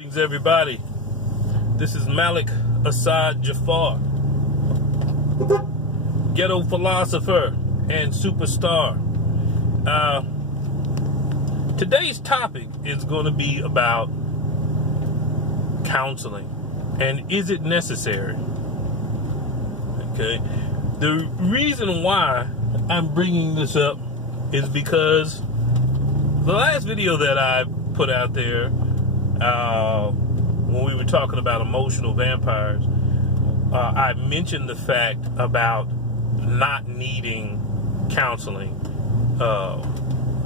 Greetings, everybody. This is Malik Assad Jafar, ghetto philosopher and superstar. Today's topic is going to be about counseling and is it necessary? Okay. The reason why I'm bringing this up is because the last video that I put out there, when we were talking about emotional vampires, I mentioned the fact about not needing counseling,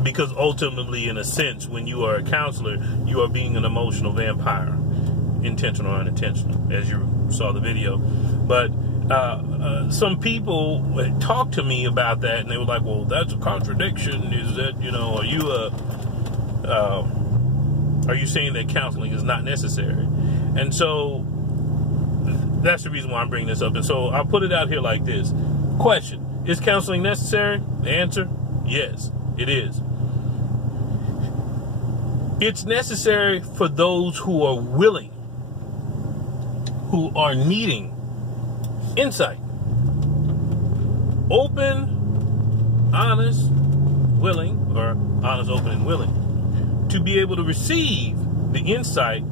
because ultimately, in a sense, when you are a counselor, you are being an emotional vampire, intentional or unintentional, as you saw the video. But some people talked to me about that, and they were like, well, that's a contradiction. Is that, are you saying that counseling is not necessary? And so that's the reason why I'm bringing this up. And so I'll put it out here like this. Question: is counseling necessary? The answer: yes, it is. It's necessary for those who are willing, who are needing insight. Open, honest, willing, or honest, open, and willing to be able to receive the insight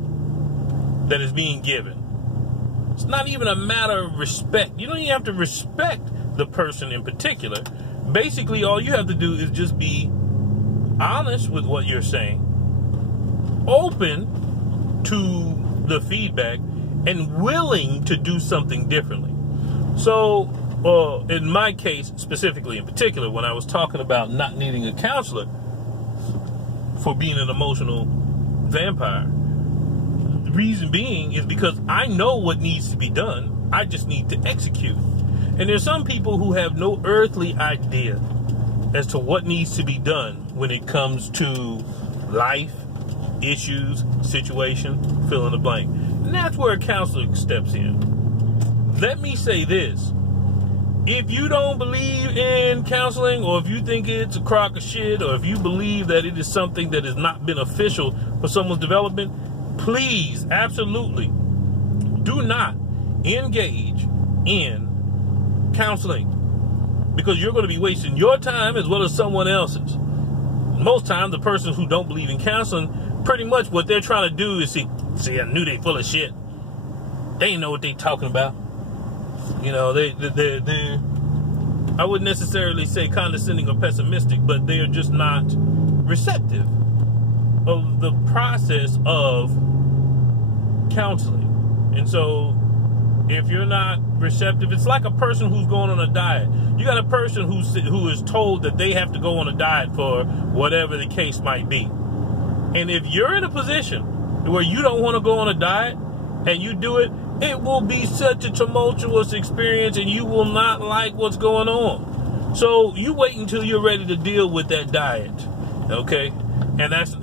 that is being given. It's not even a matter of respect. You don't even have to respect the person in particular. Basically, all you have to do is just be honest with what you're saying, open to the feedback, and willing to do something differently. So, in my case, specifically in particular, when I was talking about not needing a counselor for being an emotional vampire, the reason being is because I know what needs to be done. I just need to execute. And there's some people who have no earthly idea as to what needs to be done when it comes to life, issues, situation, fill in the blank. And that's where a counselor steps in. Let me say this. If you don't believe in counseling, or if you think it's a crock of shit, or if you believe that it is something that is not beneficial for someone's development, please, absolutely, do not engage in counseling, because you're going to be wasting your time as well as someone else's. Most times, the person who don't believe in counseling, pretty much what they're trying to do is see, I knew they full of shit. They ain't know what they talking about. You know, they I wouldn't necessarily say condescending or pessimistic, but they are just not receptive of the process of counseling. And so if you're not receptive, it's like a person who's going on a diet. You got a person who is told that they have to go on a diet for whatever the case might be. And if you're in a position where you don't want to go on a diet and you do it, it will be such a tumultuous experience and you will not like what's going on. So you wait until you're ready to deal with that diet, okay? And that's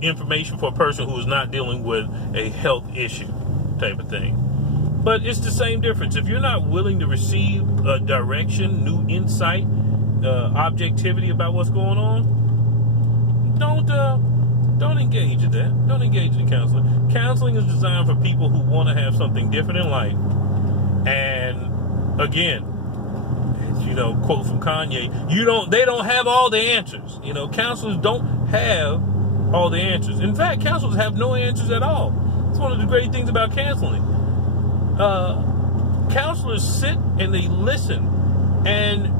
information for a person who is not dealing with a health issue type of thing. But it's the same difference. If you're not willing to receive direction, new insight, objectivity about what's going on, don't engage in that. Don't engage in counseling. Counseling is designed for people who want to have something different in life. And again, quote from Kanye, they don't have all the answers. Counselors don't have all the answers. In fact, counselors have no answers at all. It's one of the great things about counseling. Counselors sit and they listen, and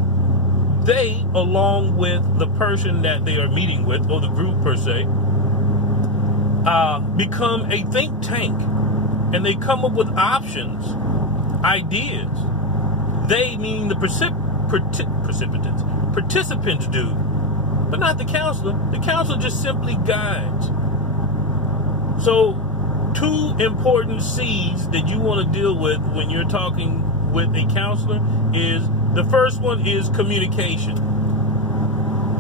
they, along with the person that they are meeting with, or the group per se, become a think tank, and they come up with options, ideas. They, meaning the participants do, but not the counselor. The counselor just simply guides. So, two important C's that you want to deal with when you're talking with a counselor is, the first one is communication.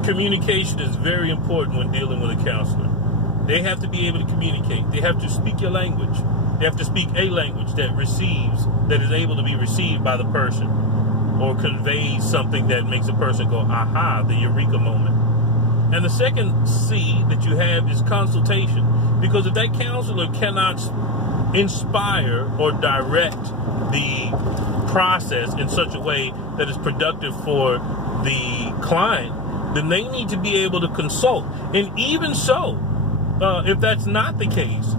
Communication is very important when dealing with a counselor. They have to be able to communicate. They have to speak your language. They have to speak a language that is able to be received by the person, or conveys something that makes a person go, aha, the eureka moment. And the second C that you have is consultation. Because if that counselor cannot inspire or direct the process in such a way that is productive for the client, then they need to be able to consult. And even so, if that's not the case,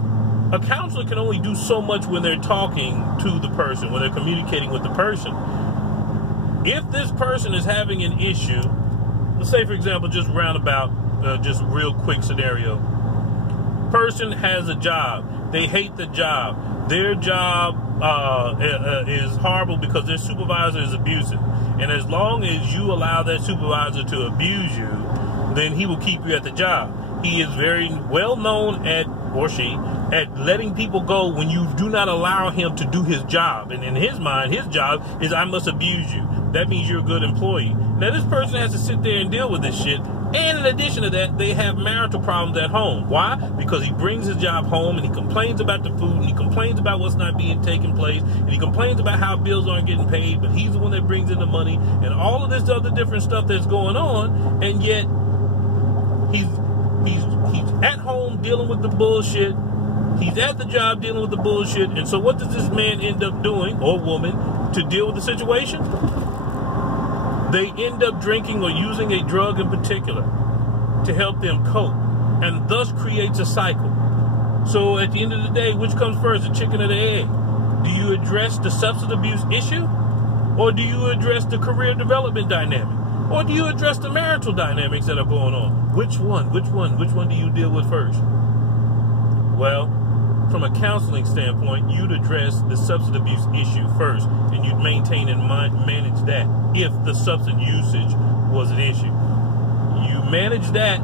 a counselor can only do so much when they're talking to the person, when they're communicating with the person. If this person is having an issue, let's say, for example, just roundabout, just real quick scenario. Person has a job. They hate the job. Their job is horrible because their supervisor is abusive. And as long as you allow that supervisor to abuse you, then he will keep you at the job. He is very well known at, or she, at letting people go when you do not allow him to do his job. And in his mind, his job is, I must abuse you. That means you're a good employee. Now, this person has to sit there and deal with this shit. And in addition to that, they have marital problems at home. Why? Because he brings his job home and he complains about the food and he complains about what's not being taken place and he complains about how bills aren't getting paid, but he's the one that brings in the money and all of this other different stuff that's going on, and yet he's at home dealing with the bullshit. He's at the job dealing with the bullshit. And so what does this man end up doing, or woman, to deal with the situation? They end up drinking or using a drug in particular to help them cope, and thus creates a cycle. So at the end of the day, which comes first, the chicken or the egg? Do you address the substance abuse issue, or do you address the career development dynamic, or do you address the marital dynamics that are going on? Which one do you deal with first? Well, from a counseling standpoint, you'd address the substance abuse issue first, and you'd maintain and manage that if the substance usage was an issue. You manage that,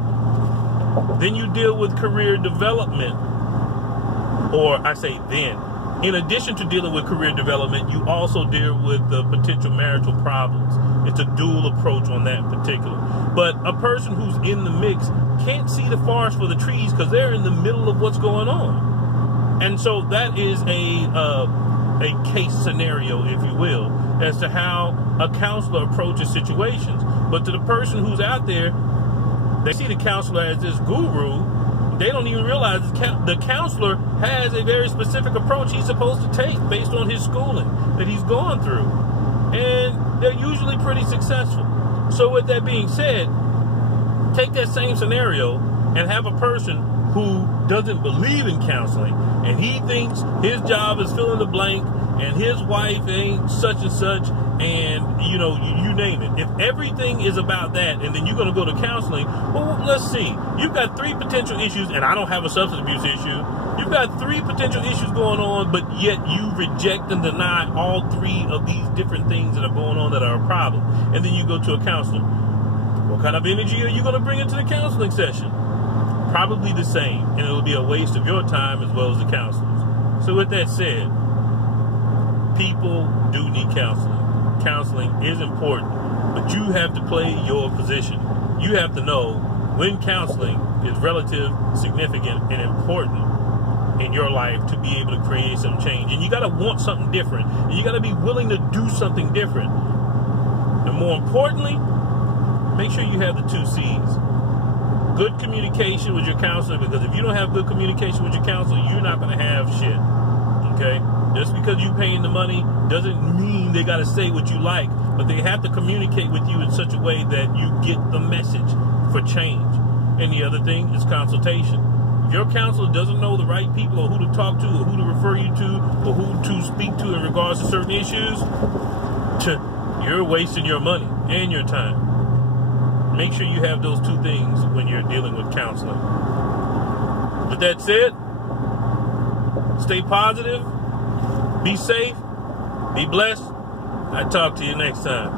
then you deal with career development, or I say then. In addition to dealing with career development, you also deal with the potential marital problems. It's a dual approach on that particular. But a person who's in the mix can't see the forest for the trees because they're in the middle of what's going on. And so that is a case scenario, if you will, as to how a counselor approaches situations. But to the person who's out there, they see the counselor as this guru. They don't even realize the counselor has a very specific approach he's supposed to take based on his schooling that he's gone through. And they're usually pretty successful. So with that being said, take that same scenario and have a person who doesn't believe in counseling, and he thinks his job is fill in the blank, and his wife ain't such and such, and you name it. If everything is about that, and then you're going to go to counseling, well, let's see. You've got 3 potential issues, and I don't have a substance abuse issue. You've got 3 potential issues going on, but yet you reject and deny all 3 of these different things that are going on that are a problem. And then you go to a counselor. What kind of energy are you going to bring into the counseling session? Probably the same, and it'll be a waste of your time as well as the counselor's. So with that said, people do need counseling. Counseling is important, but you have to play your position. You have to know when counseling is relative, significant, and important in your life to be able to create some change. And you got to want something different. And you got to be willing to do something different. And more importantly, make sure you have the 2 C's. Good communication with your counselor, because if you don't have good communication with your counselor, you're not going to have shit. Okay? Just because you're paying the money doesn't mean they got to say what you like, but they have to communicate with you in such a way that you get the message for change. And the other thing is consultation. If your counselor doesn't know the right people or who to talk to or who to refer you to or who to speak to in regards to certain issues, you're wasting your money and your time. Make sure you have those 2 things when you're dealing with counseling. With that said, stay positive, be safe, be blessed. I'll talk to you next time.